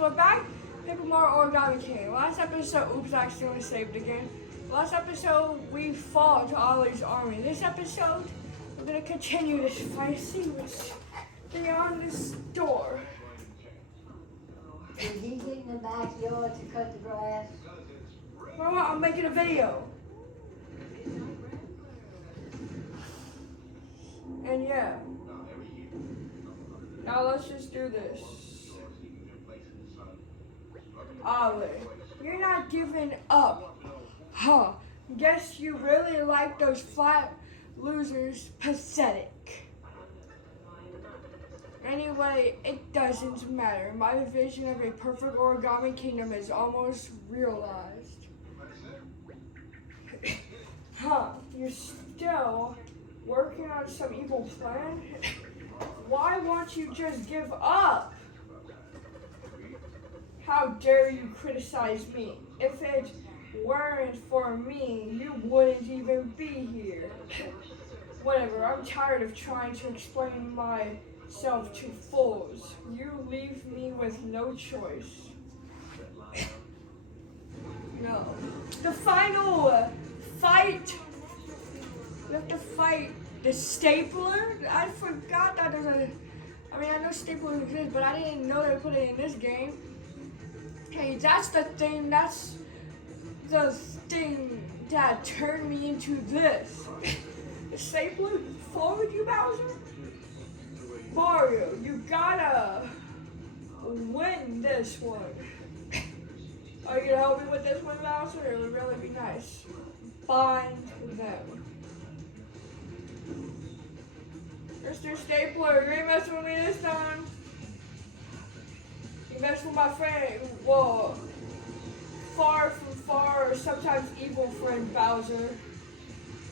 we're back. Paper more Origami King. Last episode, oops, I accidentally saved again. Last episode, we fought Ollie's army. This episode, we're gonna continue this fight. See what's beyond this door. Did he get in the backyard to cut the grass? Well, I'm making a video. And yeah. Now let's just do this. Ollie, you're not giving up. Huh. Guess you really like those flat losers. Pathetic. Anyway, it doesn't matter. My vision of a perfect origami kingdom is almost realized. Huh, you're still working on some evil plan? Why won't you just give up? How dare you criticize me? If it weren't for me, you wouldn't even be here. Whatever, I'm tired of trying to explain myself to fools. You leave me with no choice. No. The final fight. We have to fight the Stapler. I forgot that there's a. I mean, I know Stapler exists, but I didn't know they put it in this game. Hey, that's the thing. That's the thing that turned me into this. The Stapler forward, you Bowser. Mario, you gotta win this one. Are you gonna help me with this one, Bowser? It would really be nice. Bind them. Mr. Stapler, you ain't messing with me this time. You mess with my friend, well, far from far, sometimes evil friend Bowser.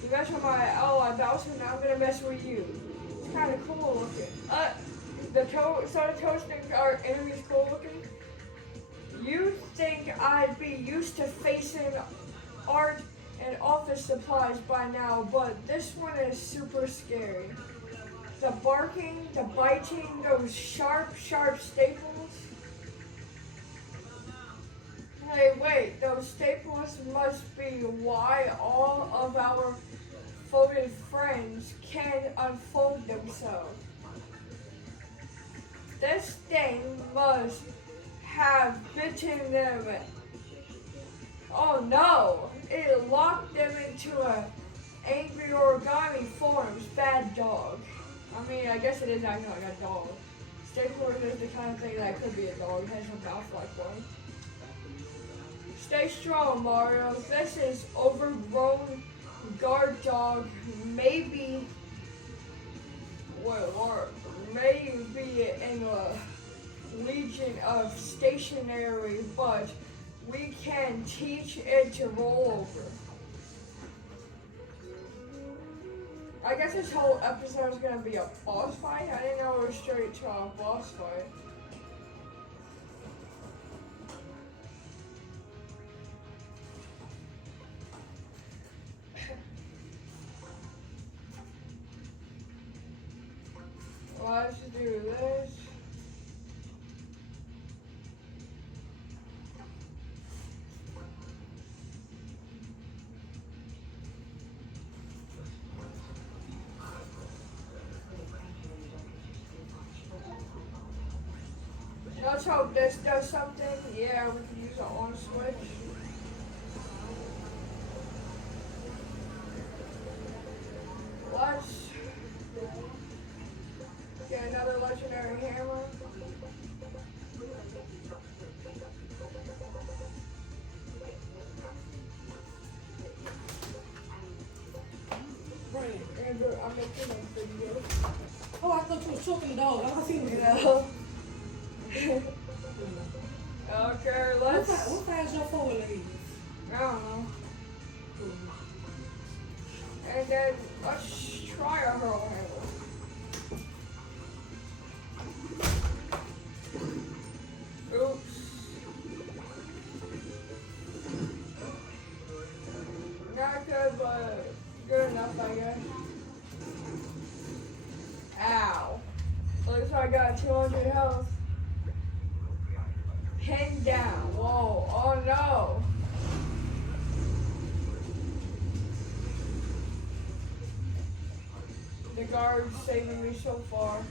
You mess with my ally Bowser, now I'm gonna mess with you. It's kind of cool looking. The Toads think our enemy's cool looking. You think I'd be used to facing art and office supplies by now, but this one is super scary. The barking, the biting, those sharp staples. Hey, wait, those staples must be why all of our folded friends can't unfold themselves. This thing must have bitten them. Oh no, it locked them into a angry origami forms. Bad dog. I mean, I guess it is acting like a dog. Stapler is the kind of thing that could be a dog. It has a mouth like one. Stay strong, Mario. This is overgrown guard dog. Maybe in a legion of stationary, but we can teach it to roll over. I guess this whole episode is gonna be a boss fight. I didn't know it was straight to a boss fight. Let's do this. Let's hope this does something. Yeah, we can use an on switch. Let's get another legendary hammer. Right. Andrew, I'm making a video. Oh, I thought you was choking the dog. I seen it. Okay, let's. What size your forward leg? I don't know. And then let's try a hurl handle. Oops. Not good, but good enough, I guess. Ow. Looks like I got 200 health. coming down. Whoa, oh no. The guard's saving me so far.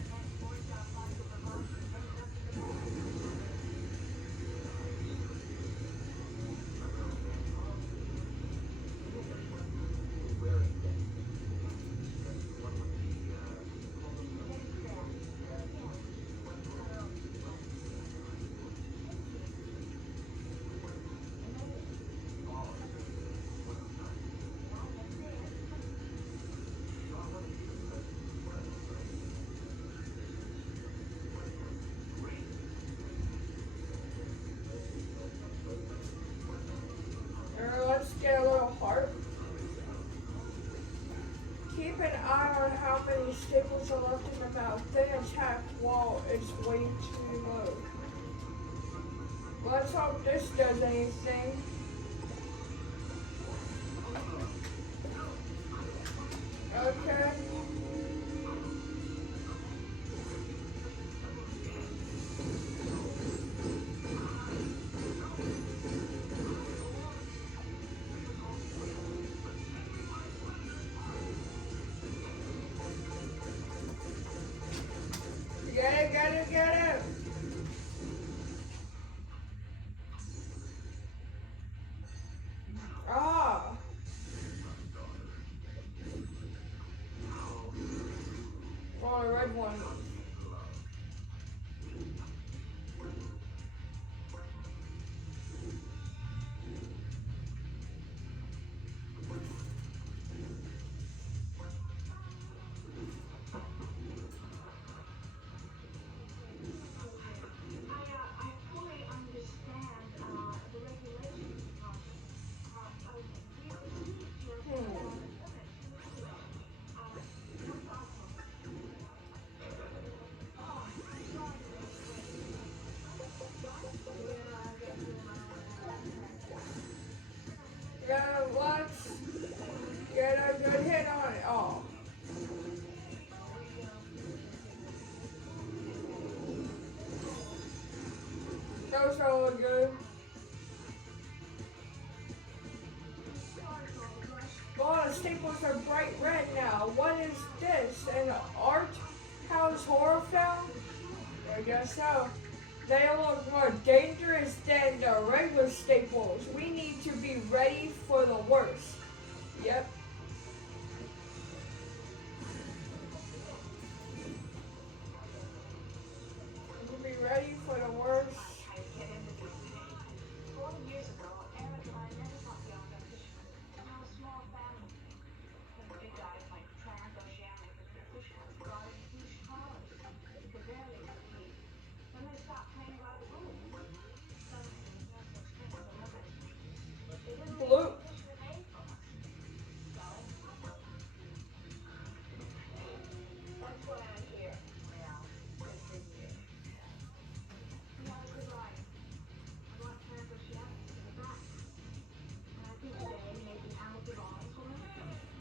Let's get a little heart. Keep an eye on how many staples are left in the mouth. Then attack while it's way too low. Let's hope this does anything. Okay. Get it. Ah. Oh, the red one. Let's get a good hit on it. Oh. Those are all good. Oh, the staples are bright red now. What is this? An art house horror film? I guess so. They look more dangerous than the regular staples. We need to be ready for the worst. Yep. We'll be ready for the worst. Blue.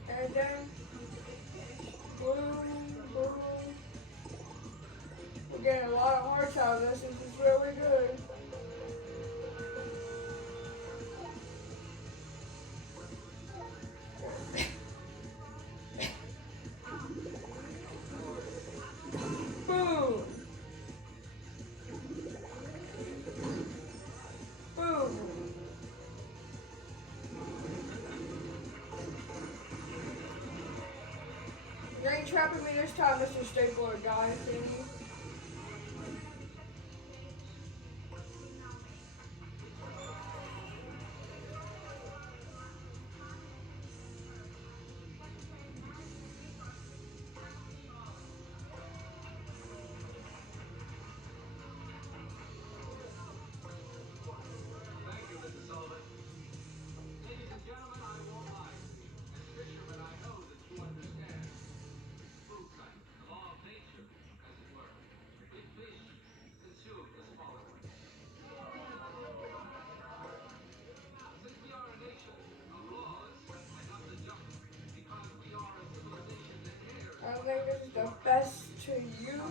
And then blue. We're getting a lot of hearts out of this. This is really good. Boom. Boom. You ain't trapping me this time, Mr. Stapler guy thingy. I think this is the best to use.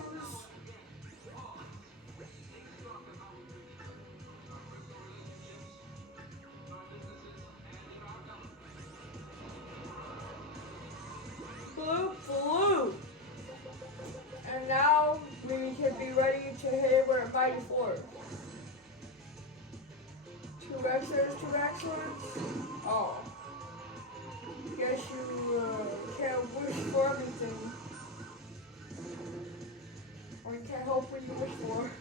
94. Two excellence. Oh. Guess you can't wish for everything. Or you can't hope what you wish for.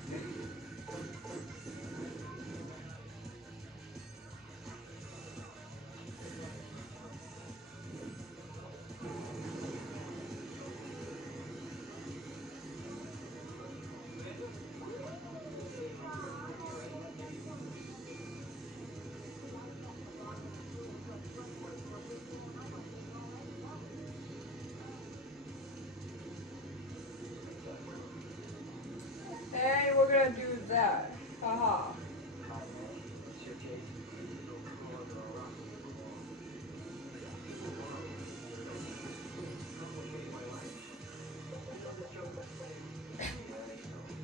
And we're gonna do that. Haha.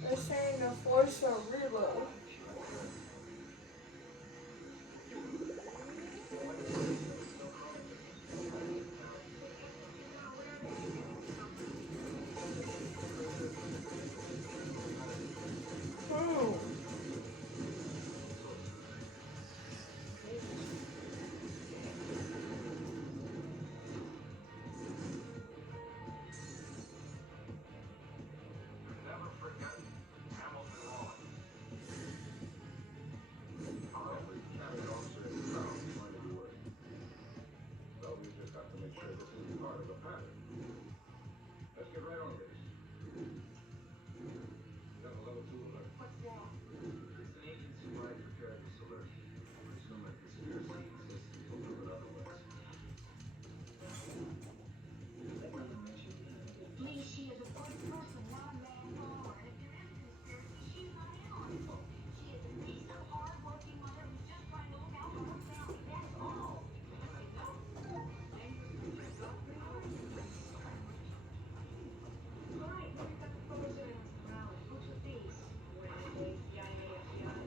They're saying to force a reload.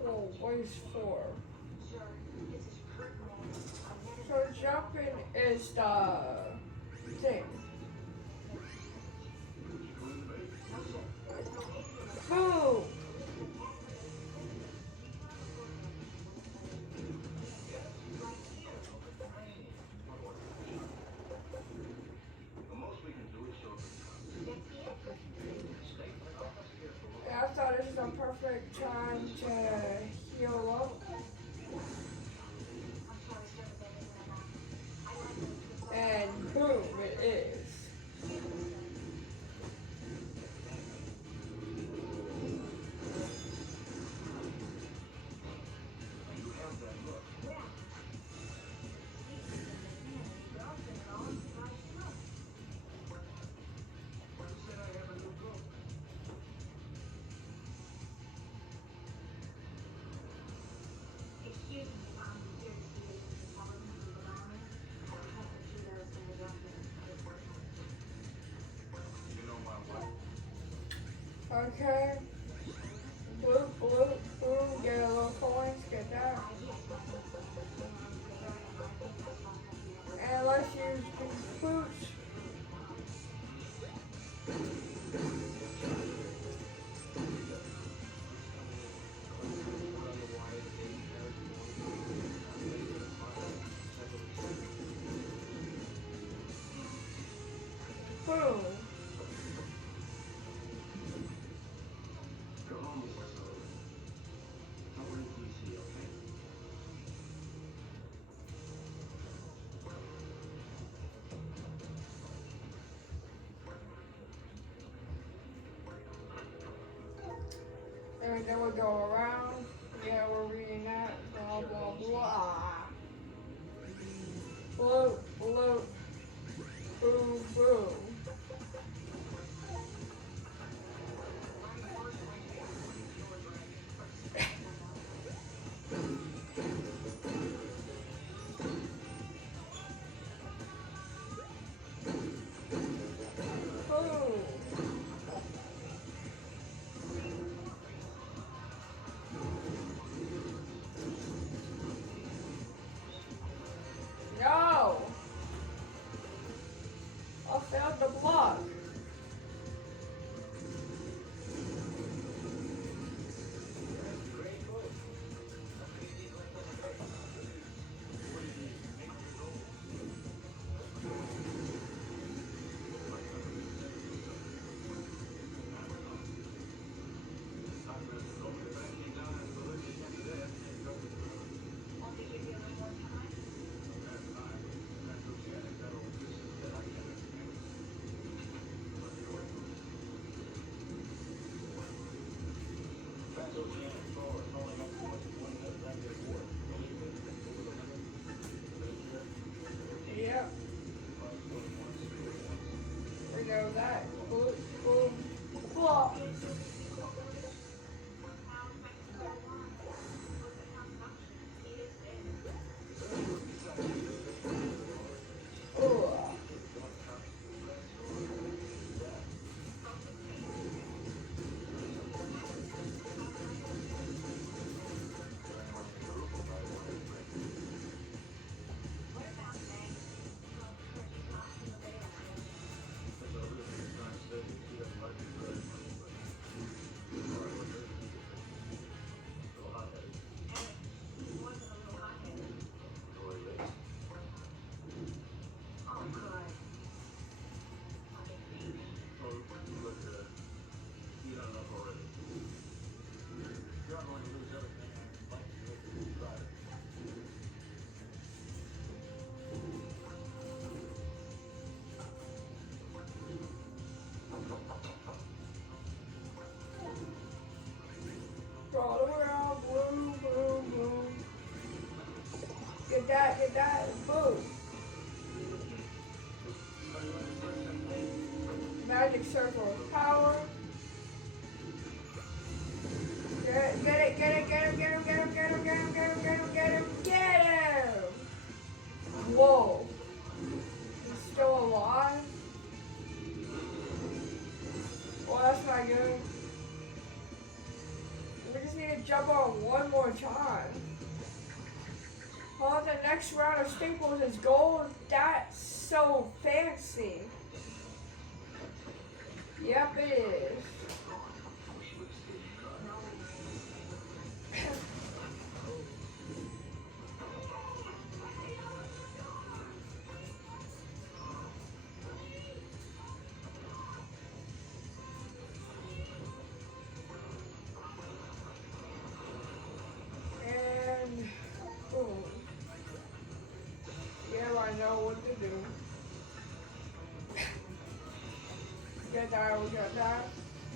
Oh, voice 4. So jumping is the thing. Boom! Yeah, I thought this was a perfect time to heal up. And boom, it is. Okay. Bloop, bloop, boom, get a little coins, get that. And let's use these boots. Boom. And then we go around. Yeah, we're reading that. Blah, blah, blah. Bloop, bloop. Boom, boom. Boom. Get that, boom. Magic circle of power. Get him, get him! Whoa. He's still alive? Well, that's not good. We just need to jump on one more time. Oh, the next round of staples is gold. That's so fancy. Yep, it is. And boom. Yeah, I know what to do. Get that, we got that.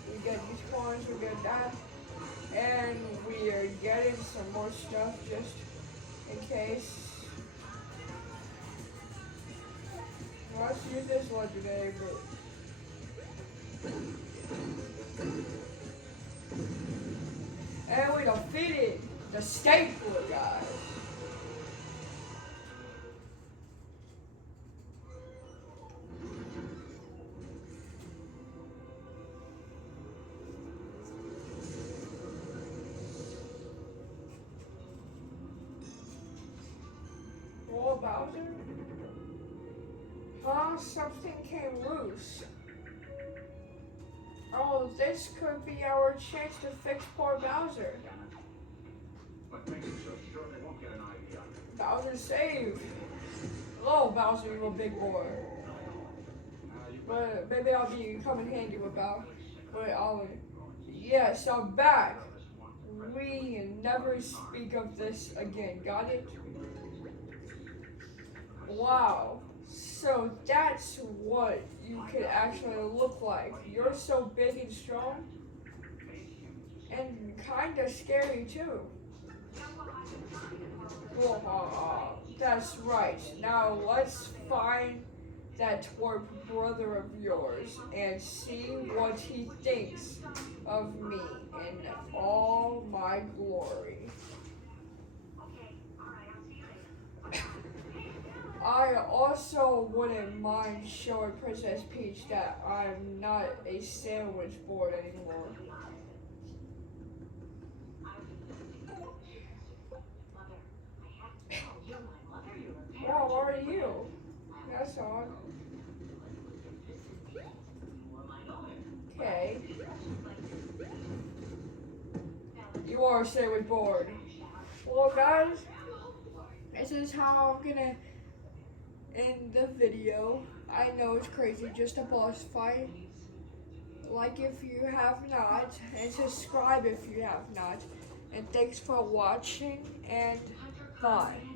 We get these coins, we get that. And we are getting some more stuff just in case. Let's use this legendary boot. And we defeated the Stapler guy. Whoa, Bowser? Huh? Something came loose. Oh, this could be our chance to fix poor Bowser. Bowser saved. Hello, Bowser, you little big boy. But maybe I'll be coming handy with Bowser. But yes, I'm back. We never speak of this again. Got it? Wow. So that's what you could actually look like. You're so big and strong. And kinda scary too. That's right. Now let's find that twerp brother of yours and see what he thinks of me in all my glory. I also wouldn't mind showing Princess Peach that I'm not a sandwich board anymore. Oh, what are you? That's odd. Okay. You are a sandwich board. Well, guys, this is how I'm gonna end the video. I know it's crazy, just a boss fight. Like if you have not, and subscribe if you have not. And thanks for watching, and bye.